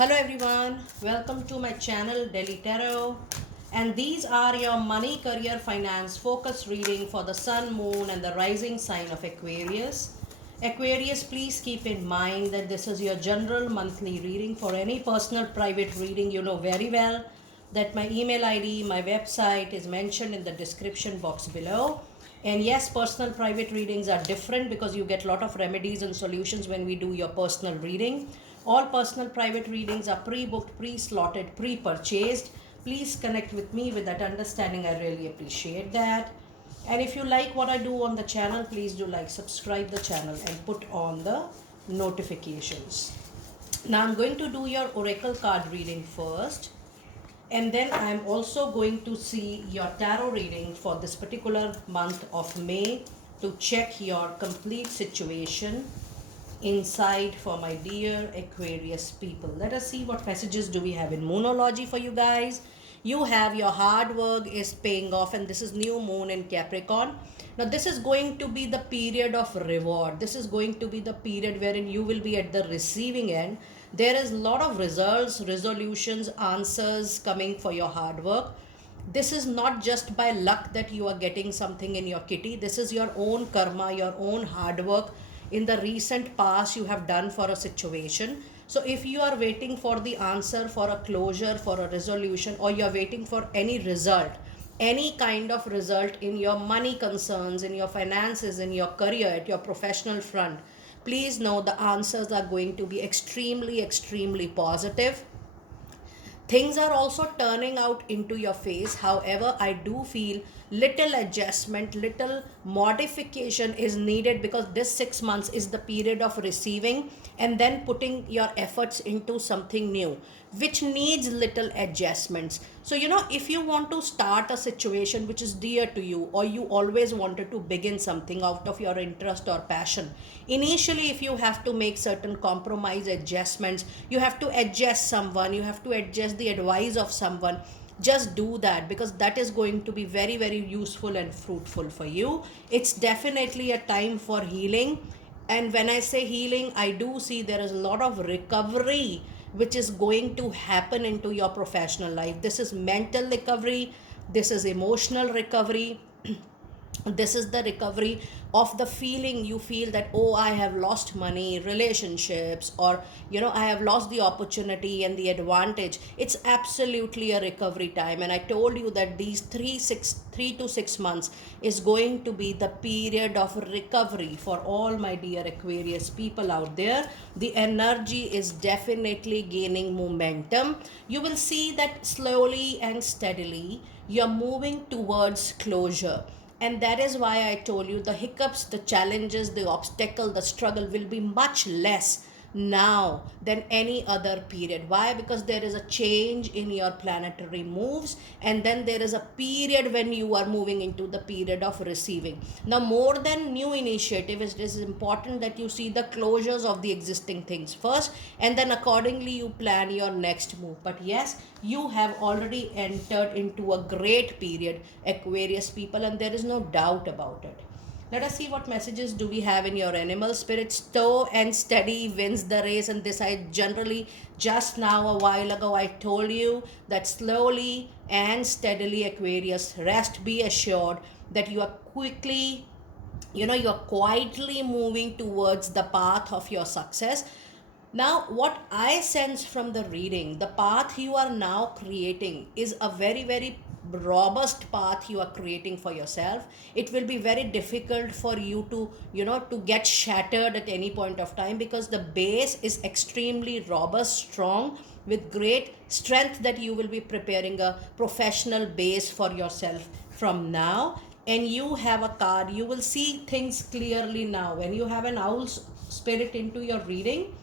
Hello everyone, welcome to my channel Delhi Tarot, and these are your money, career, finance focus reading for the sun, moon and the rising sign of Aquarius. Aquarius, please keep in mind that this is your general monthly reading. For any personal private reading, you know very well that my email ID, my website is mentioned in the description box below. And yes, personal private readings are different because you get a lot of remedies and solutions when we do your personal reading. All personal private readings are pre-booked, pre-slotted, pre-purchased. Please connect with me with that understanding. I really appreciate that. And if you like what I do on the channel, please do like, subscribe the channel and put on the notifications. Now I'm going to do your oracle card reading first, and then I'm also going to see your tarot reading for this particular month of May to check your complete situation inside for my dear Aquarius people. Let us see what messages do we have in Moonology for you guys. You have your hard work is paying off, and this is new moon in Capricorn. Now this is going to be the period of reward. This is going to be the period wherein you will be at the receiving end. There is a lot of results, resolutions, answers coming for your hard work. This is not just by luck that you are getting something in your kitty. This is your own karma, your own hard work in the recent past you have done for a situation. So if you are waiting for the answer, for a closure, for a resolution, or you are waiting for any result, any kind of result in your money concerns, in your finances, in your career, at your professional front, please know the answers are going to be extremely positive. Things are also turning out into your face. However, I do feel little adjustment, little modification is needed, because this 6 months is the period of receiving and then putting your efforts into something new, which needs little adjustments. So if you want to start a situation which is dear to you, or you always wanted to begin something out of your interest or passion, initially if you have to make certain compromise adjustments, you have to adjust someone, you have to adjust the advice of someone, just do that, because that is going to be very useful and fruitful for you. It's definitely a time for healing. And when I say healing, I do see there is a lot of recovery which is going to happen into your professional life. This is mental recovery, this is emotional recovery, this is the recovery of the feeling you feel that, oh, I have lost money, relationships, or I have lost the opportunity and the advantage. It's absolutely a recovery time, and I told you that these 3 to 6 months is going to be the period of recovery for all my dear Aquarius people out there. The energy is definitely gaining momentum. You will see that slowly and steadily you're moving towards closure. And that is why I told you the hiccups, the challenges, the obstacle, the struggle will be much less now than any other period. Why? Because there is a change in your planetary moves, and then there is a period when you are moving into the period of receiving. Now, more than new initiative, it is important that you see the closures of the existing things first, and then accordingly you plan your next move. But yes, you have already entered into a great period, Aquarius people, and there is no doubt about it. Let us see what messages do we have in your animal spirit. Slow and steady wins the race. And this I generally, just now a while ago, I told you that slowly and steadily, Aquarius, rest, be assured that you are quickly, you're quietly moving towards the path of your success. Now, what I sense from the reading, the path you are now creating is a very robust path you are creating for yourself. It will be very difficult for you to get shattered at any point of time, because the base is extremely robust, strong, with great strength, that you will be preparing a professional base for yourself from now. And you have a card, you will see things clearly now. When you have an owl's spirit into your reading,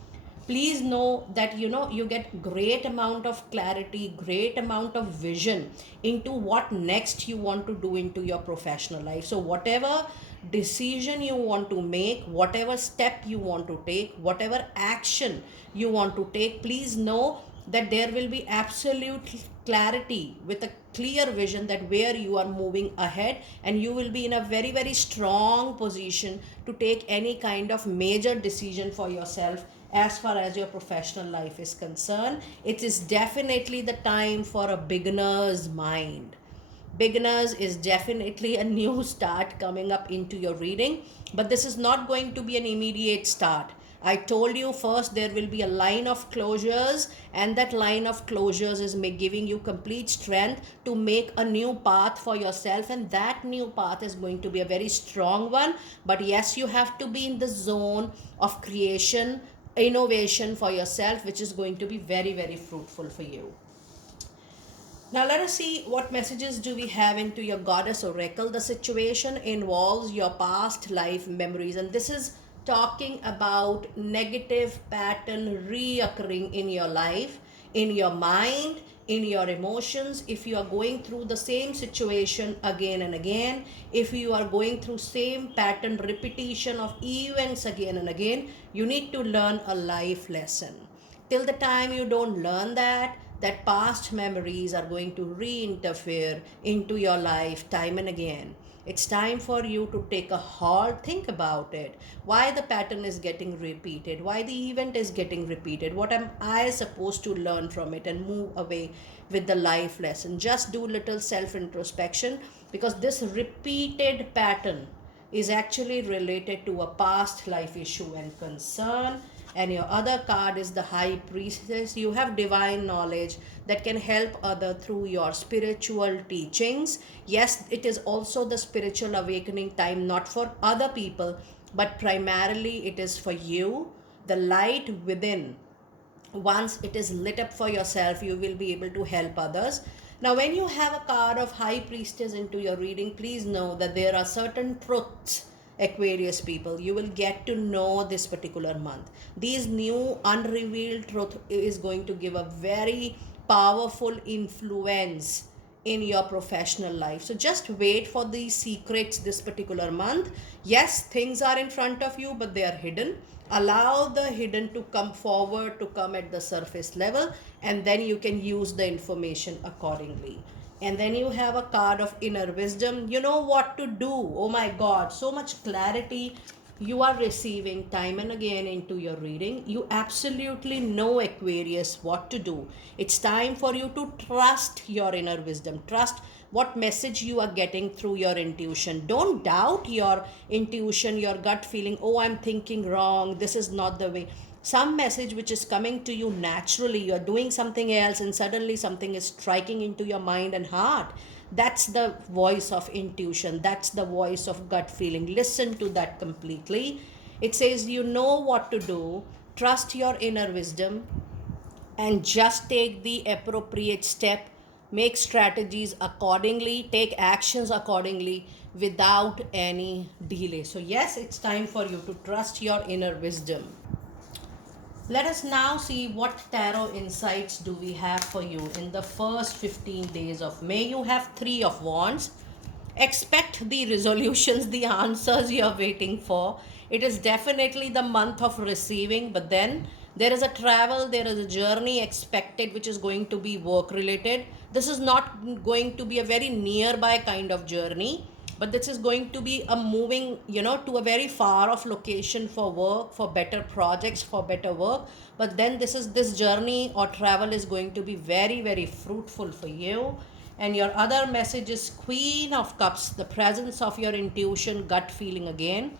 please know that you get great amount of clarity, great amount of vision into what next you want to do into your professional life. So whatever decision you want to make, whatever step you want to take, whatever action you want to take, please know that there will be absolute clarity with a clear vision that where you are moving ahead, and you will be in a very strong position to take any kind of major decision for yourself as far as your professional life is concerned. It is definitely the time for a beginner's mind. Beginners is definitely a new start coming up into your reading, but this is not going to be an immediate start. I told you first there will be a line of closures, and that line of closures is giving you complete strength to make a new path for yourself, and that new path is going to be a very strong one. But yes, you have to be in the zone of creation, innovation for yourself, which is going to be very, very fruitful for you. Now let us see what messages do we have into your goddess oracle. The situation involves your past life memories, and this is talking about negative pattern reoccurring in your life, in your mind, in your emotions. If you are going through the same situation again and again, if you are going through same pattern repetition of events again and again, you need to learn a life lesson. Till the time you don't learn that past memories are going to re-interfere into your life time and again. It's time for you to take a halt, think about it. Why the pattern is getting repeated? Why the event is getting repeated? What am I supposed to learn from it and move away with the life lesson? Just do little self-introspection, because this repeated pattern is actually related to a past life issue and concern. And your other card is the High Priestess. You have divine knowledge that can help other through your spiritual teachings. Yes, it is also the spiritual awakening time, not for other people, but primarily it is for you. The light within, once it is lit up for yourself, you will be able to help others. Now when you have a card of High Priestess into your reading, please know that there are certain truths, Aquarius people, you will get to know this particular month. These new unrevealed truth is going to give a very powerful influence in your professional life. So just wait for these secrets this particular month. Yes, things are in front of you, but they are hidden. Allow the hidden to come forward, to come at the surface level, and then you can use the information accordingly. And then you have a card of inner wisdom. You know what to do. Oh my God, so much clarity you are receiving time and again into your reading. You absolutely know, Aquarius, what to do. It's time for you to trust your inner wisdom. Trust what message you are getting through your intuition. Don't doubt your intuition, your gut feeling. Oh, I'm thinking wrong. This is not the way. Some message which is coming to you naturally, you're doing something else and suddenly something is striking into your mind and heart. That's the voice of intuition. That's the voice of gut feeling. Listen to that completely. It says you know what to do. Trust your inner wisdom and just take the appropriate step. Make strategies accordingly. Take actions accordingly without any delay. So yes, it's time for you to trust your inner wisdom. Let us now see what tarot insights do we have for you in the first 15 days of May. You have 3 of Wands. Expect the resolutions, the answers you are waiting for. It is definitely the month of receiving, but then there is a travel, there is a journey expected which is going to be work related. This is not going to be a very nearby kind of journey, but this is going to be a moving, to a very far off location for work, for better projects, for better work. But then this journey or travel is going to be very, very fruitful for you. And your other message is Queen of Cups, the presence of your intuition, gut feeling again.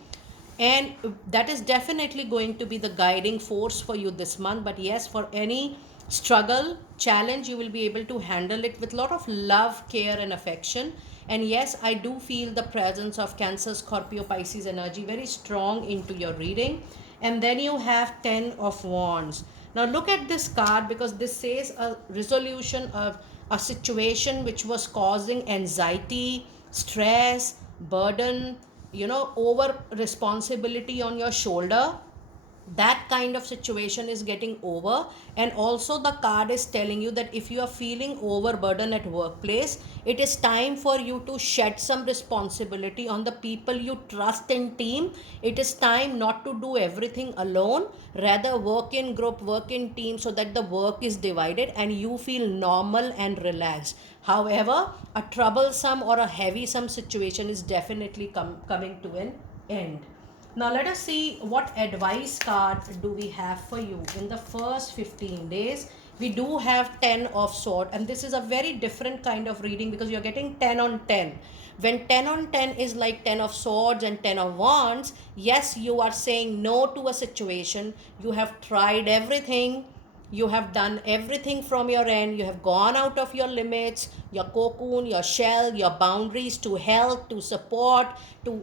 And that is definitely going to be the guiding force for you this month. But yes, for any struggle, challenge, you will be able to handle it with a lot of love, care, and affection. And yes, I do feel the presence of Cancer, Scorpio, Pisces energy very strong into your reading. And then you have 10 of Wands. Now look at this card, because this says a resolution of a situation which was causing anxiety, stress, burden, over responsibility on your shoulder. That kind of situation is getting over. And also the card is telling you that if you are feeling overburdened at workplace, it is time for you to shed some responsibility on the people you trust in team. It is time not to do everything alone, rather work in group, work in team, so that the work is divided and you feel normal and relaxed. However, a troublesome or a heavy some situation is definitely coming to an end. Now let us see what advice card do we have for you in the first 15 days. We do have 10 of sword, and this is a very different kind of reading because you're getting 10 on 10. When 10 on 10 is like 10 of swords and 10 of wands, yes, you are saying no to a situation. You have tried everything, you have done everything from your end, you have gone out of your limits, your cocoon, your shell, your boundaries, to help, to support, to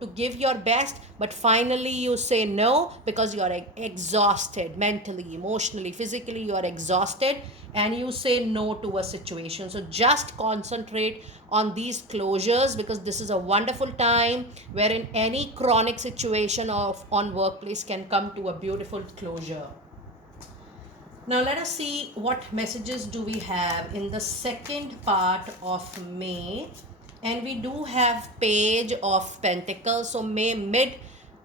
to give your best, but finally you say no because you are exhausted mentally, emotionally, physically. You are exhausted and you say no to a situation. So just concentrate on these closures, because this is a wonderful time wherein any chronic situation of on workplace can come to a beautiful closure. Now let us see what messages do we have in the second part of May. And we do have Page of Pentacles. So May mid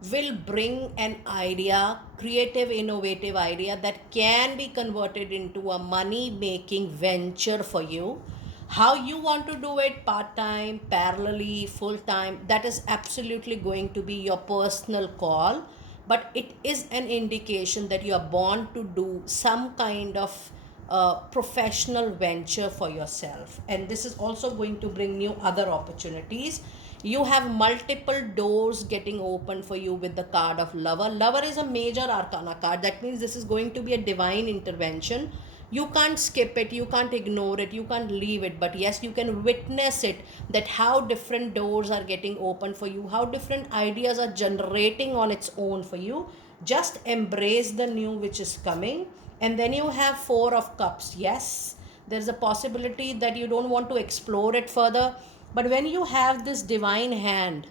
will bring an idea, creative, innovative idea that can be converted into a money making venture for you. How you want to do it, part time, parallelly, full time, that is absolutely going to be your personal call, but it is an indication that you are born to do some kind of professional venture for yourself, and this is also going to bring you other opportunities. You have multiple doors getting open for you with the card of Lover. Lover is a major arcana card. That means this is going to be a divine intervention. You can't skip it, you can't ignore it, you can't leave it, but yes, you can witness it, that how different doors are getting open for you, how different ideas are generating on its own for you. Just embrace the new which is coming. And then you have Four of Cups. Yes, there's a possibility that you don't want to explore it further, but when you have this divine hand,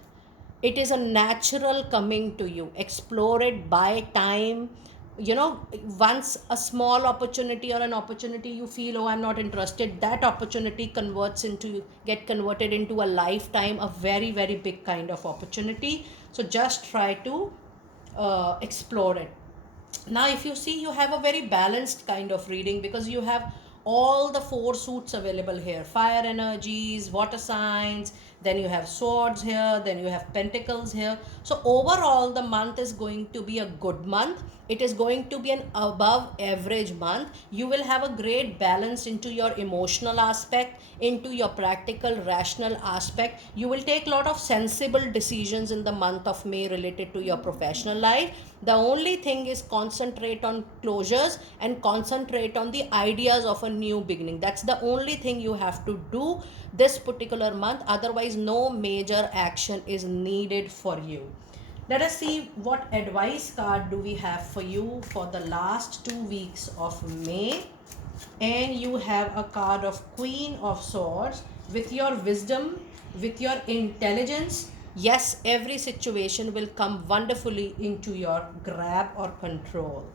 it is a natural coming to you. Explore it, buy time. Once a small opportunity or an opportunity you feel, oh, I'm not interested, that opportunity get converted into a lifetime, a very, very big kind of opportunity. So just try to explore it. Now if you see, you have a very balanced kind of reading because you have all the four suits available here: fire energies, water signs, then you have swords here, then you have pentacles here. So overall the month is going to be a good month. It is going to be an above average month. You will have a great balance into your emotional aspect, into your practical rational aspect. You will take a lot of sensible decisions in the month of May related to your professional life. The only thing is concentrate on closures and concentrate on the ideas of a new beginning. That's the only thing you have to do this particular month. Otherwise, no major action is needed for you. Let us see what advice card do we have for you for the last 2 weeks of May. And you have a card of Queen of Swords. With your wisdom, with your intelligence, yes, every situation will come wonderfully into your grab or control.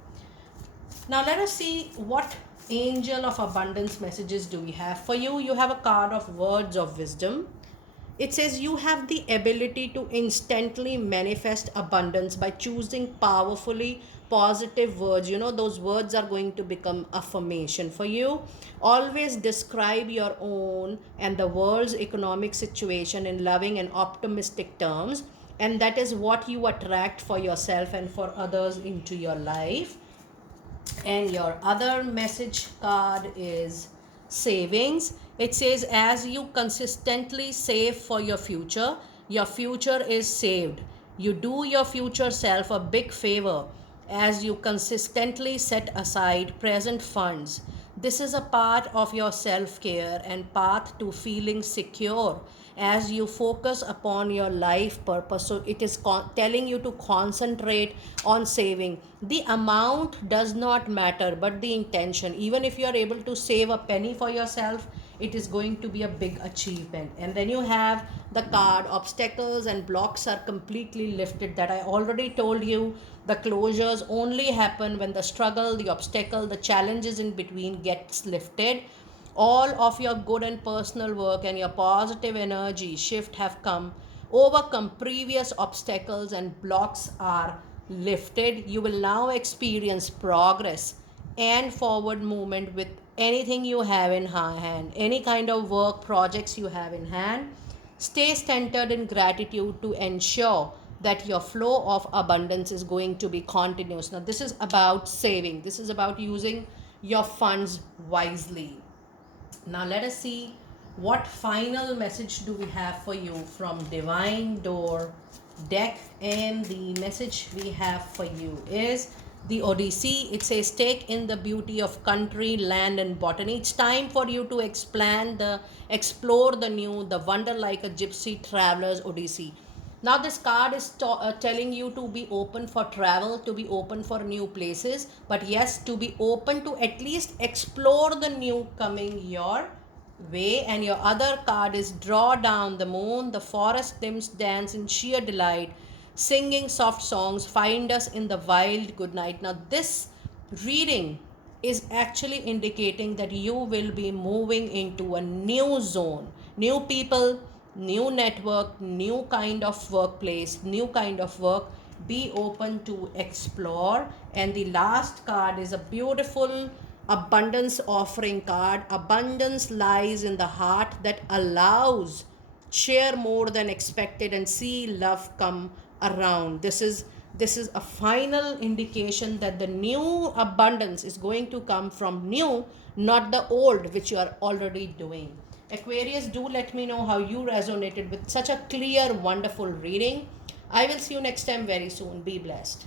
Now let us see what Angel of Abundance messages do we have for you. You have a card of Words of Wisdom. It says you have the ability to instantly manifest abundance by choosing powerfully positive words. Those words are going to become affirmation for you. Always describe your own and the world's economic situation in loving and optimistic terms, and that is what you attract for yourself and for others into your life. And your other message card is savings. It says as you consistently save for your future is saved. You do your future self a big favor as you consistently set aside present funds. This is a part of your self-care and path to feeling secure as you focus upon your life purpose. So it is telling you to concentrate on saving. The amount does not matter, but the intention. Even if you are able to save a penny for yourself, it is going to be a big achievement. And then you have the card obstacles and blocks are completely lifted. That I already told you, the closures only happen when the struggle, the obstacle, the challenges in between gets lifted. All of your good and personal work and your positive energy shift have overcome previous obstacles and blocks are lifted. You will now experience progress and forward movement with anything you have in hand, any kind of work projects you have in hand. Stay centered in gratitude to ensure that your flow of abundance is going to be continuous. Now, this is about saving, this is about using your funds wisely. Now, let us see what final message do we have for you from Divine Door deck. And the message we have for you is the Odyssey. It says, take in the beauty of country, land, and botany. It's time for you to explore the new, the wonder like a gypsy traveler's Odyssey. Now, this card is telling you to be open for travel, to be open for new places, but yes, to be open to at least explore the new coming your way. And your other card is draw down the moon, the forest nymphs dance in sheer delight, singing soft songs, find us in the wild, good night. Now, this reading is actually indicating that you will be moving into a new zone, new people, new network, new kind of workplace, new kind of work. Be open to explore. And the last card is a beautiful abundance offering card. Abundance lies in the heart that allows, share more than expected, and see love come around. This is a final indication that the new abundance is going to come from new, not the old which you are already doing. Aquarius, do let me know how you resonated with such a clear, wonderful reading. I will see you next time very soon. Be blessed.